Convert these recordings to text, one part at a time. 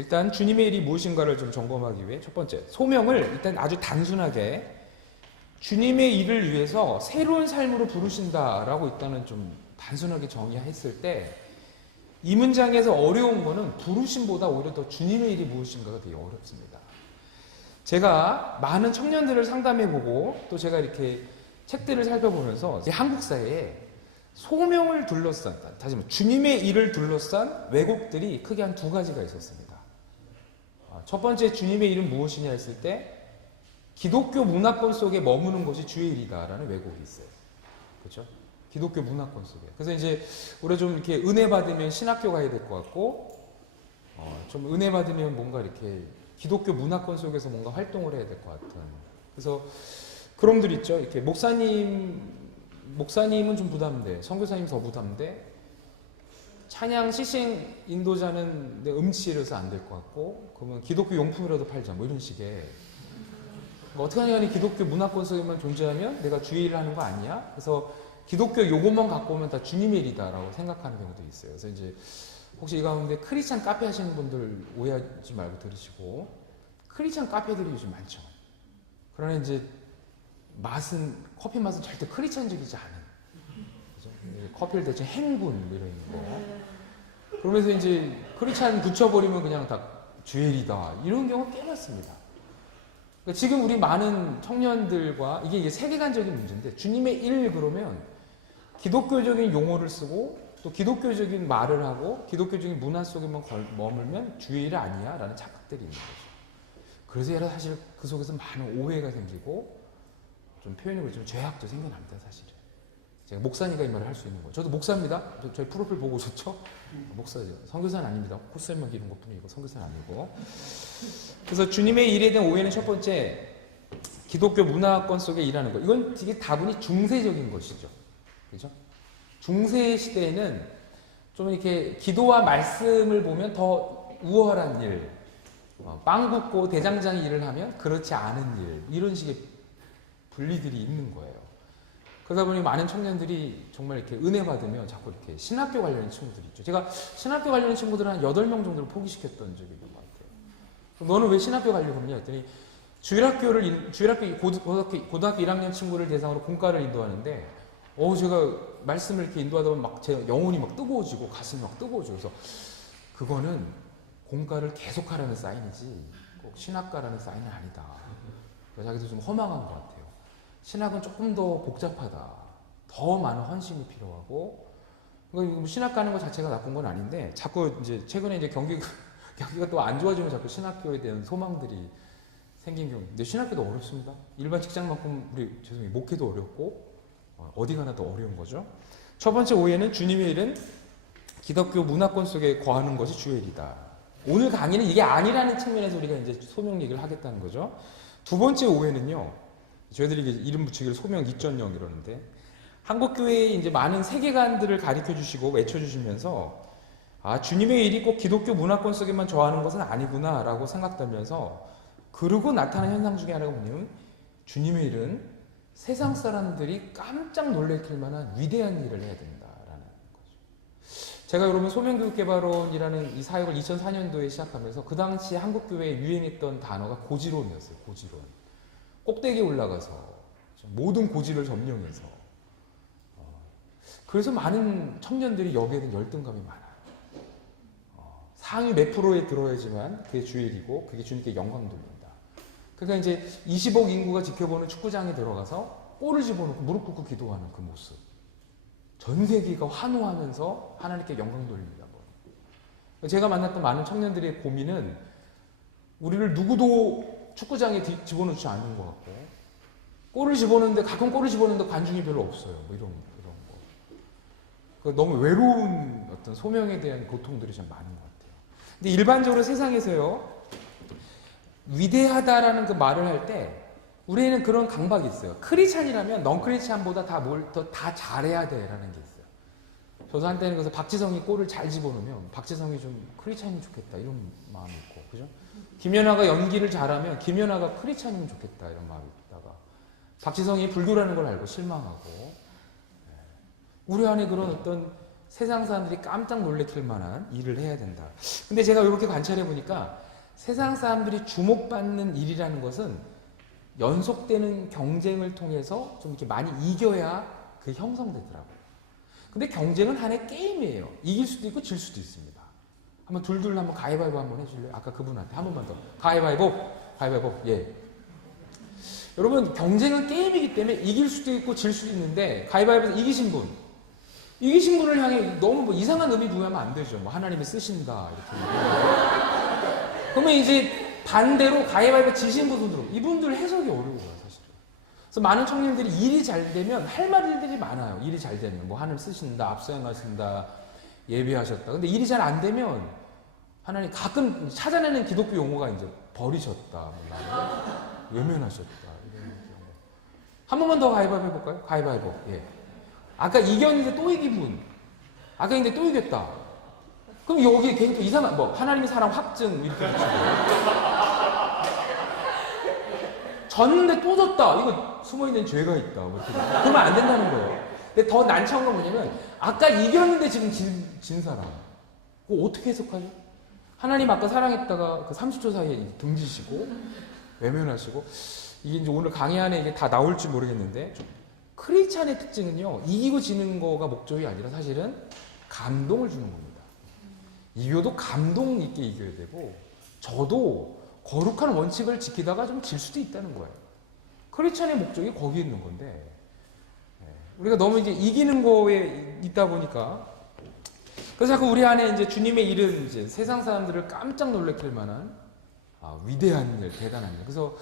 일단 주님의 일이 무엇인가를 좀 점검하기 위해 첫 번째, 소명을 일단 아주 단순하게 주님의 일을 위해서 새로운 삶으로 부르신다라고 일단은 좀 단순하게 정의했을 때 이 문장에서 어려운 거는 부르심보다 오히려 더 주님의 일이 무엇인가가 되게 어렵습니다. 제가 많은 청년들을 상담해보고 또 제가 이렇게 책들을 살펴보면서 한국 사회에 소명을 둘러싼, 다시 말해 주님의 일을 둘러싼 왜곡들이 크게 한 두 가지가 있었습니다. 첫 번째, 주님의 일은 무엇이냐 했을 때 기독교 문화권 속에 머무는 것이 주의 일이다라는 왜곡이 있어요. 그렇죠? 기독교 문화권 속에. 그래서 이제 우리가 좀 이렇게 은혜 받으면 신학교 가야 될 것 같고, 좀 은혜 받으면 뭔가 이렇게 기독교 문화권 속에서 뭔가 활동을 해야 될 것 같은. 그래서 그런 들 있죠. 이렇게 목사님은 좀 부담돼. 선교사님 더 부담돼. 찬양 시싱 인도자는 내 음치라서 안 될 것 같고, 그러면 기독교 용품이라도 팔자. 뭐 이런 식의. 어떻게 하냐, 기독교 문화권 속에만 존재하면 내가 주의 일을 하는 거 아니야? 그래서 기독교 요것만 갖고 오면 다 주님의 일이다라고 생각하는 경우도 있어요. 그래서 이제 혹시 이 가운데 크리스찬 카페 하시는 분들 오해하지 말고 들으시고, 크리스찬 카페들이 요즘 많죠. 그러나 이제 커피 맛은 절대 크리스찬적이지 않은. 그죠? 커피를 대체 행군, 뭐 이런 거. 그러면서 이제 크리스찬 붙여버리면 그냥 다 주의 일이다. 이런 경우가 꽤 많습니다. 그러니까 지금 우리 많은 청년들과 이게 세계관적인 문제인데, 주님의 일 그러면 기독교적인 용어를 쓰고 또 기독교적인 말을 하고 기독교적인 문화 속에만 머물면 주의 일 아니야? 라는 착각들이 있는 거죠. 그래서 얘가 사실 그 속에서 많은 오해가 생기고 좀 표현이 그렇지만 죄악도 생겨납니다, 사실은. 제가 목사니까 이 말을 할 수 있는 거예요. 저도 목사입니다. 저희 프로필 보고 오셨죠? 목사죠. 선교사는 아닙니다. 코스만 기른 것 뿐이고 선교사는 아니고. 그래서 주님의 일에 대한 오해는 첫 번째, 기독교 문화권 속에 일하는 것. 이건 되게 다분히 중세적인 것이죠. 그죠? 중세 시대에는 좀 이렇게 기도와 말씀을 보면 더 우월한 일, 빵 굽고 대장장이 일을 하면 그렇지 않은 일, 이런 식의 분리들이 있는 거예요. 그러다 보니 많은 청년들이 정말 이렇게 은혜 받으면 자꾸 이렇게 신학교 관련된 친구들이 있죠. 제가 신학교 관련된 친구들 한 8명 정도를 포기시켰던 적이 있는 것 같아요. 너는 왜 신학교 가려고 하냐 했더니 고등학교 1학년 친구를 대상으로 공과를 인도하는데 제가 말씀을 이렇게 인도하다 보면 막 제 영혼이 막 뜨거워지고 가슴이 막 뜨거워져요. 그래서 그거는 공과를 계속하라는 사인이지 꼭 신학과라는 사인은 아니다. 그래서 자기도 좀 허망한 것 같아요. 신학은 조금 더 복잡하다. 더 많은 헌신이 필요하고, 그러니까 신학 가는 것 자체가 나쁜 건 아닌데, 자꾸 이제 최근에 이제 경기가 또 안 좋아지면 자꾸 신학교에 대한 소망들이 생긴 경우. 근데 신학교도 어렵습니다. 일반 직장만큼 목회도 어렵고, 어디 가나 더 어려운 거죠. 첫 번째 오해는 주님의 일은 기독교 문화권 속에 거하는 것이 주의 일이다. 오늘 강의는 이게 아니라는 측면에서 우리가 이제 소명 얘기를 하겠다는 거죠. 두 번째 오해는요, 저희들이 이름 붙이기를 소명 2.0 이러는데, 한국교회의 이제 많은 세계관들을 가르쳐 주시고 외쳐 주시면서, 주님의 일이 꼭 기독교 문화권 속에만 거하는 것은 아니구나라고 생각되면서, 그러고 나타나는 현상 중에 하나가 뭐냐면, 주님의 일은 세상 사람들이 깜짝 놀랄 만한 위대한 일을 해야 된다라는 거죠. 제가 여러분 소명교육개발원이라는 이 사역을 2004년도에 시작하면서 그 당시 한국교회에 유행했던 단어가 고지론이었어요. 고지론. 꼭대기에 올라가서 모든 고지를 점령해서, 그래서 많은 청년들이 여기에 대한 열등감이 많아요. 상위 몇 프로에 들어야지만 그게 주의 일이고 그게 주님께 영광 돌린다. 그러니까 이제 20억 인구가 지켜보는 축구장에 들어가서 골을 집어넣고 무릎 꿇고 기도하는 그 모습. 전 세계가 환호하면서 하나님께 영광 돌립니다. 제가 만났던 많은 청년들의 고민은 우리를 누구도 축구장에 집어넣지 않는 것 같고, 골을 집어넣는데 가끔 골을 집어넣는데 관중이 별로 없어요. 뭐 이런 거. 너무 외로운 어떤 소명에 대한 고통들이 좀 많은 것 같아요. 근데 일반적으로 세상에서요, 위대하다라는 그 말을 할 때 우리에는 그런 강박이 있어요. 크리스찬이라면 넌 크리스찬보다 다 잘해야 돼라는 게 있어요. 저도 한때는 그래서 박지성이 골을 잘 집어넣으면 박지성이 좀 크리스찬이면 좋겠다 이런 마음이 있고, 그죠? 김연아가 연기를 잘하면 김연아가 크리스찬이면 좋겠다 이런 마음이 있다가 박지성이 불교라는 걸 알고 실망하고, 우리 안에 그런 어떤 세상 사람들이 깜짝 놀래킬 만한 일을 해야 된다. 근데 제가 이렇게 관찰해 보니까 세상 사람들이 주목받는 일이라는 것은 연속되는 경쟁을 통해서 좀 이렇게 많이 이겨야 그 형성되더라고요. 근데 경쟁은 하나의 게임이에요. 이길 수도 있고 질 수도 있습니다. 한번 둘둘 한번 가위바위보 한번 해줄래요? 아까 그분한테 한 번만 더. 가위바위보, 가위바위보. 예. 여러분 경쟁은 게임이기 때문에 이길 수도 있고 질 수도 있는데 가위바위보에서 이기신 분을 향해 너무 뭐 이상한 의미 부여하면 안 되죠. 뭐 하나님이 쓰신다 이렇게. 그러면 이제 반대로 가위바위보 지신 분들은 이분들 해석이 어려워요 사실은. 그래서 많은 청년들이 일이 잘 되면 할 말들이 많아요. 일이 잘 되면 뭐 하나님 쓰신다, 앞서행하신다, 예배하셨다. 근데 일이 잘 안 되면 하나님 가끔 찾아내는 기독교 용어가 이제 버리셨다, 외면하셨다. 한 번만 더 가위바위보 해볼까요? 가위바위보. 예. 아까 이겼는데 또 이긴 분. 아까 이겼는데 또 이겼다. 그럼 여기 괜히 또 이상한, 뭐, 하나님의 사랑 확증, 이렇게 붙이고. 졌는데 또 졌다. 이거 숨어있는 죄가 있다. 뭐 이렇게. 그러면 안 된다는 거예요. 근데 더 난처한 건 뭐냐면, 아까 이겼는데 지금 진 사람. 그거 어떻게 해석하죠? 하나님 아까 사랑했다가 그 30초 사이에 등지시고, 외면하시고, 이게 이제 오늘 강의 안에 이게 다 나올지 모르겠는데, 크리스찬의 특징은요, 이기고 지는 거가 목적이 아니라 사실은 감동을 주는 겁니다. 이겨도 감동 있게 이겨야 되고, 저도 거룩한 원칙을 지키다가 좀 질 수도 있다는 거예요. 크리스찬의 목적이 거기에 있는 건데, 우리가 너무 이제 이기는 거에 있다 보니까, 그래서 자꾸 우리 안에 이제 주님의 일은 이제 세상 사람들을 깜짝 놀래킬 만한 위대한 일, 대단한 일. 그래서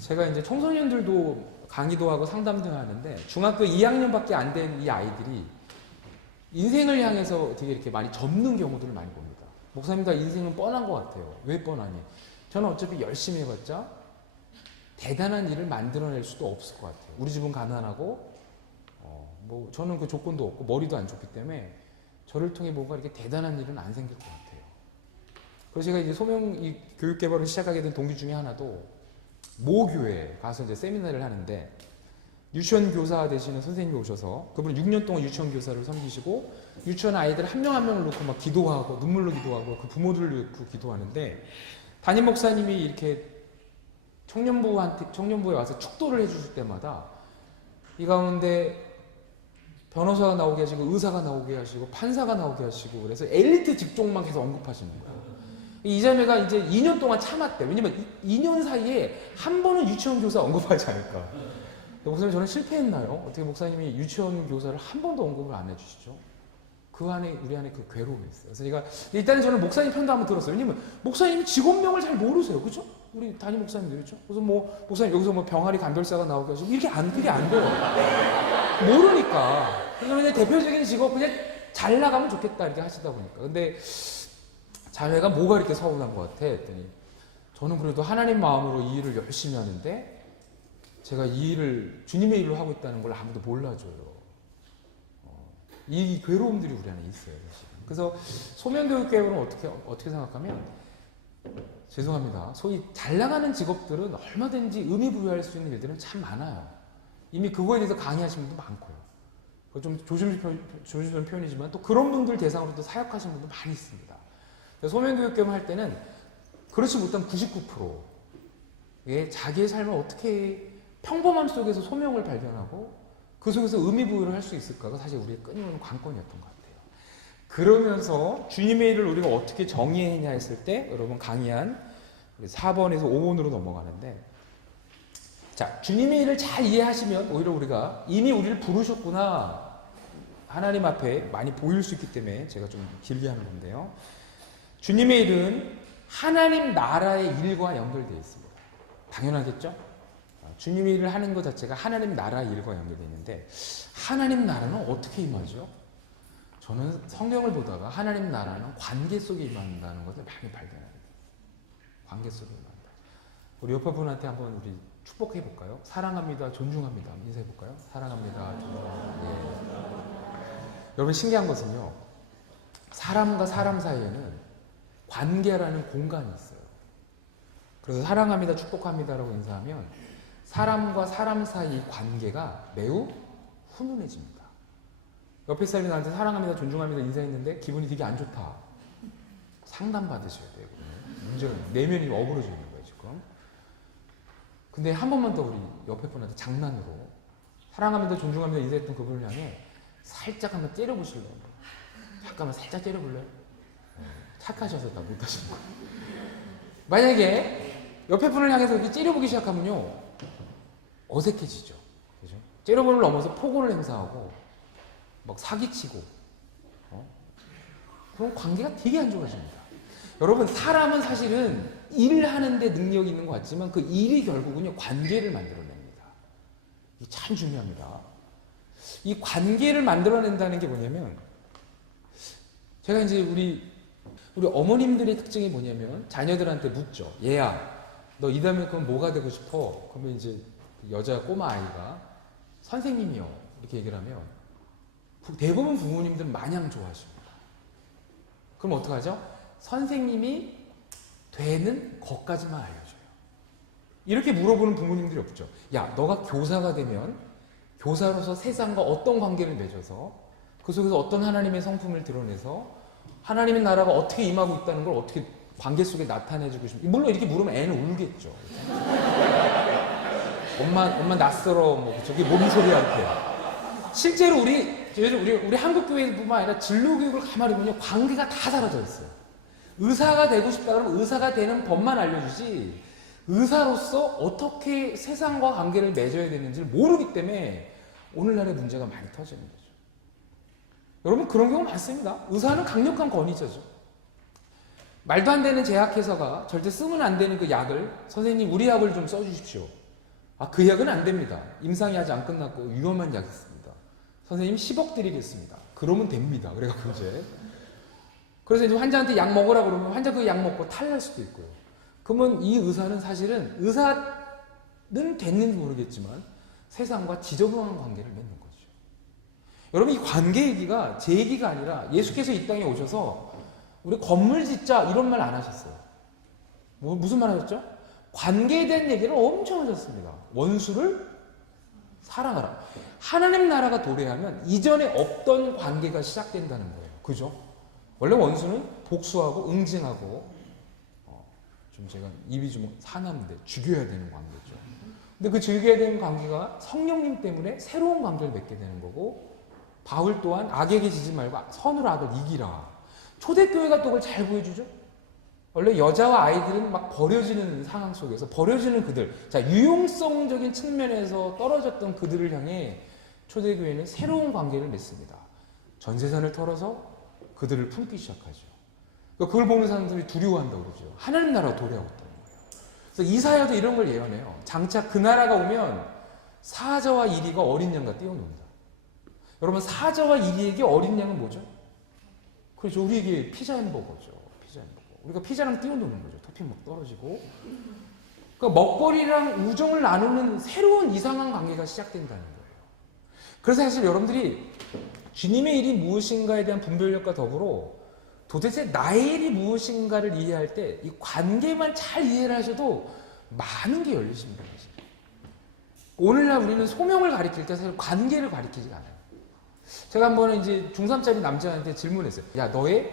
제가 이제 청소년들도 강의도 하고 상담도 하는데 중학교 2학년밖에 안 된 이 아이들이 인생을 향해서 되게 이렇게 많이 접는 경우들을 많이 봅니다. 목사님 다 인생은 뻔한 것 같아요. 왜 뻔하니? 저는 어차피 열심히 해봤자 대단한 일을 만들어낼 수도 없을 것 같아요. 우리 집은 가난하고 뭐 저는 그 조건도 없고 머리도 안 좋기 때문에 저를 통해 뭔가 이렇게 대단한 일은 안 생길 것 같아요. 그래서 제가 이제 소명 이 교육 개발을 시작하게 된 동기 중에 하나도 모 교회에 가서 이제 세미나를 하는데 유치원 교사 되시는 선생님이 오셔서 그분은 6년 동안 유치원 교사를 섬기시고 유치원 아이들 한 명 한 명을 놓고 막 기도하고 눈물로 기도하고 그 부모들을 놓고 기도하는데 담임 목사님이 이렇게 청년부에 와서 축도를 해주실 때마다 이 가운데 변호사가 나오게 하시고 의사가 나오게 하시고 판사가 나오게 하시고 그래서 엘리트 직종만 계속 언급하시는 거예요. 이 자매가 이제 2년 동안 참았대. 왜냐면 2년 사이에 한 번은 유치원 교사 언급하지 않을까. 목사님 저는 실패했나요? 어떻게 목사님이 유치원 교사를 한 번도 언급을 안 해주시죠? 그 안에 우리 안에 그 괴로움이 있어요. 그래서 제가 일단은 저는 목사님 편도 한번 들었어요. 왜냐면 목사님이 직업명을 잘 모르세요, 그죠? 우리 담임 목사님들 그렇죠? 그래서 뭐 목사님 여기서 뭐 병아리 간별사가 나오게 하시고 그게 안 돼요. 모르니까. 그러면 대표적인 직업 그냥 잘 나가면 좋겠다 이렇게 하시다 보니까. 근데 자매가 뭐가 이렇게 서운한 것 같아? 했더니 저는 그래도 하나님 마음으로 이 일을 열심히 하는데 제가 이 일을 주님의 일로 하고 있다는 걸 아무도 몰라줘요. 이 괴로움들이 우리 안에 있어요. 사실. 그래서 소명교육계획은 어떻게 생각하면 죄송합니다. 소위 잘 나가는 직업들은 얼마든지 의미 부여할 수 있는 일들은 참 많아요. 이미 그거에 대해서 강의하신 분도 많고요. 좀 조심스러운 표현이지만 또 그런 분들 대상으로 또 사역하신 분도 많이 있습니다. 소명교육계획 할 때는 그렇지 못한 99%의 자기의 삶을 어떻게 평범함 속에서 소명을 발견하고 그 속에서 의미 부여를 할 수 있을까가 사실 우리의 끊임없는 관건이었던 것 같아요. 그러면서 주님의 일을 우리가 어떻게 정의했냐 했을 때 여러분 강의한 4번에서 5번으로 넘어가는데 자 주님의 일을 잘 이해하시면 오히려 우리가 이미 우리를 부르셨구나 하나님 앞에 많이 보일 수 있기 때문에 제가 좀 길게 하는 건데요. 주님의 일은 하나님 나라의 일과 연결되어 있습니다. 당연하겠죠? 주님의 일을 하는 것 자체가 하나님 나라의 일과 연결되어 있는데 하나님 나라는 어떻게 임하죠? 저는 성경을 보다가 하나님 나라는 관계 속에 임한다는 것을 많이 발견합니다. 관계 속에 임한다. 우리 옆에 분한테 한번 우리 축복해 볼까요? 사랑합니다. 존중합니다. 인사해 볼까요? 사랑합니다. 존중합니다. 예. 여러분 신기한 것은요. 사람과 사람 사이에는 관계라는 공간이 있어요. 그래서 사랑합니다, 축복합니다라고 인사하면 사람과 사람 사이 관계가 매우 훈훈해집니다. 옆에 사람이 나한테 사랑합니다, 존중합니다 인사했는데 기분이 되게 안 좋다. 상담 받으셔야 돼요. 문제가 내면이 어그러져 있는 거예요 지금. 근데 한 번만 더 우리 옆에 분한테 장난으로 사랑합니다, 존중합니다 인사했던 그분을 향해 살짝 한번 때려보실래요? 잠깐만 살짝 때려볼래요? 착하셔서 다 못하시는 거예요. 만약에 옆에 분을 향해서 이렇게 째려보기 시작하면요 어색해지죠. 그죠? 째려보는 넘어서 폭언을 행사하고 막 사기치고 그럼 관계가 되게 안 좋아집니다. 여러분 사람은 사실은 일을 하는데 능력이 있는 것 같지만 그 일이 결국은요 관계를 만들어냅니다. 이게 참 중요합니다. 이 관계를 만들어낸다는 게 뭐냐면 제가 이제 우리 어머님들의 특징이 뭐냐면 자녀들한테 묻죠. 얘야 너 이 다음에 그럼 뭐가 되고 싶어? 그러면 이제 여자 꼬마 아이가 선생님이요 이렇게 얘기를 하면 대부분 부모님들은 마냥 좋아하십니다. 그럼 어떡하죠? 선생님이 되는 것까지만 알려줘요. 이렇게 물어보는 부모님들이 없죠. 야 너가 교사가 되면 교사로서 세상과 어떤 관계를 맺어서 그 속에서 어떤 하나님의 성품을 드러내서 하나님의 나라가 어떻게 임하고 있다는 걸 어떻게 관계 속에 나타내주고 싶어. 물론 이렇게 물으면 애는 울겠죠. 엄마 낯설어 뭐 저게 뭔 소리야. 실제로 우리 한국 교회뿐만 아니라 진로 교육을 가만히 보면 관계가 다 사라져 있어요. 의사가 되고 싶다 그러면 의사가 되는 법만 알려주지 의사로서 어떻게 세상과 관계를 맺어야 되는지를 모르기 때문에 오늘날의 문제가 많이 터지는 거죠. 여러분 그런 경우 많습니다. 의사는 강력한 권위자죠. 말도 안 되는 제약회사가 절대 쓰면 안 되는 그 약을 선생님 우리 약을 좀 써주십시오. 아, 그 약은 안 됩니다. 임상이 아직 안 끝났고 위험한 약이 있습니다. 선생님 10억 드리겠습니다. 그러면 됩니다. 그래갖고 이제 그래서 이제 환자한테 약 먹으라 그러면 환자 그 약 먹고 탈날 수도 있고요. 그러면 이 의사는 사실은 의사는 됐는지 모르겠지만 세상과 지저분한 관계를 맺는 거죠. 여러분 이 관계 얘기가 제 얘기가 아니라 예수께서 이 땅에 오셔서 우리 건물 짓자 이런 말 안 하셨어요. 무슨 말 하셨죠? 관계에 대한 얘기를 엄청 하셨습니다. 원수를 사랑하라. 하나님 나라가 도래하면 이전에 없던 관계가 시작된다는 거예요. 그죠? 원래 원수는 복수하고 응징하고 좀 제가 입이 좀 사나운데 죽여야 되는 관계죠. 근데 그 죽여야 되는 관계가 성령님 때문에 새로운 관계를 맺게 되는 거고 바울 또한 악에게 지지 말고 선으로 악을 이기라. 초대교회가 또 그걸 잘 보여주죠. 원래 여자와 아이들은 막 버려지는 상황 속에서 버려지는 그들, 자 유용성적인 측면에서 떨어졌던 그들을 향해 초대교회는 새로운 관계를 맺습니다. 전세산을 털어서 그들을 품기 시작하죠. 그걸 보는 사람들이 두려워한다고 그러죠. 하나님 나라가 도래하고 있다는 거예요. 그래서 이사야도 이런 걸 예언해요. 장차 그 나라가 오면 사자와 이리가 어린 양과 뛰어놉니다. 여러분 사자와 이리에게 어린 양은 뭐죠? 그렇죠. 우리에게 피자 햄버거죠. 피자 햄버거. 우리가 피자랑 뛰어노는 거죠. 토핑 막 떨어지고. 그러니까 먹거리랑 우정을 나누는 새로운 이상한 관계가 시작된다는 거예요. 그래서 사실 여러분들이 주님의 일이 무엇인가에 대한 분별력과 더불어 도대체 나의 일이 무엇인가를 이해할 때 이 관계만 잘 이해를 하셔도 많은 게 열리십니다. 오늘날 우리는 소명을 가리킬 때 사실 관계를 가리키지 않아요. 제가 한 번은 이제 중3짜리 남자한테 질문했어요. 야, 너의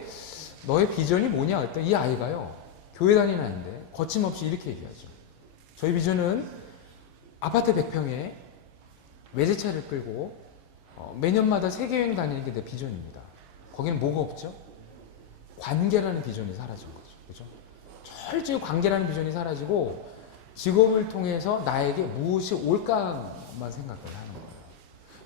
비전이 뭐냐? 그랬더니 이 아이가요, 교회 다니는 아이인데 거침없이 이렇게 얘기하죠. 저희 비전은 아파트 100평에 외제차를 끌고 매년마다 세계여행 다니는 게 내 비전입니다. 거기는 뭐가 없죠? 관계라는 비전이 사라진 거죠. 그죠? 철저히 관계라는 비전이 사라지고 직업을 통해서 나에게 무엇이 올까만 생각을 하는 거예요.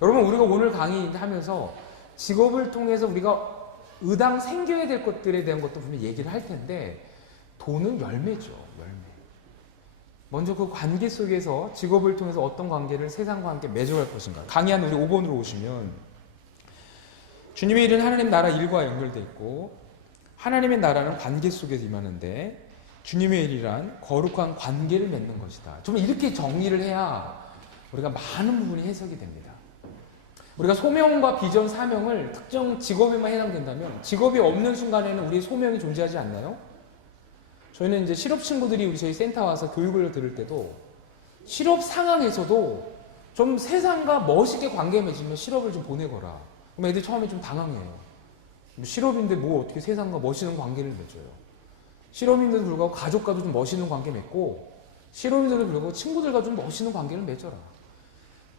여러분 우리가 오늘 강의하면서 직업을 통해서 우리가 의당 생겨야 될 것들에 대한 것도 분명히 얘기를 할 텐데 돈은 열매죠. 열매. 먼저 그 관계 속에서 직업을 통해서 어떤 관계를 세상과 함께 맺어갈 것인가. 강의 한 우리 5번으로 오시면 주님의 일은 하나님 나라 일과 연결되어 있고 하나님의 나라는 관계 속에서 임하는데 주님의 일이란 거룩한 관계를 맺는 것이다. 좀 이렇게 정리를 해야 우리가 많은 부분이 해석이 됩니다. 우리가 소명과 비전, 사명을 특정 직업에만 해당된다면 직업이 없는 순간에는 우리의 소명이 존재하지 않나요? 저희는 이제 실업 친구들이 우리 저희 센터 와서 교육을 들을 때도 실업 상황에서도 좀 세상과 멋있게 관계 맺으면 실업을 좀 보내거라. 그럼 애들이 처음에 좀 당황해요. 실업인데 뭐 어떻게 세상과 멋있는 관계를 맺어요. 실업인데도 불구하고 가족과도 좀 멋있는 관계 맺고, 실업인데도 불구하고 친구들과 좀 멋있는 관계를 맺어라.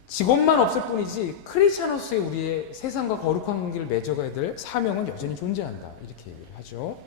직업만 없을 뿐이지 크리스찬으로서의 우리의 세상과 거룩한 관계를 맺어가야 될 사명은 여전히 존재한다. 이렇게 얘기를 하죠.